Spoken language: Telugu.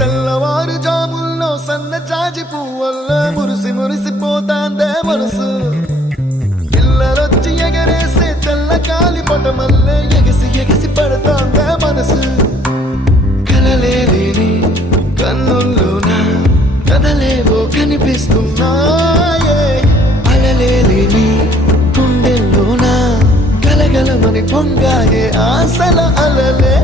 తెల్లవారు జాముల్లో సన్న జాజి పువ్వుల్లో మురిసి మురిసిపోతాందే మనసు పిల్లలొచ్చి ఎగరేసే తెల్ల కాలి పటమల్లే ఎగసి ఎగసి పడతాందే మనసు కలలేని కన్నుల్లోన కదలేవో కనిపిస్తున్నాయే అలలేని గుండెల్లోన కలగలమని పొంగాయే ఆశల అలలే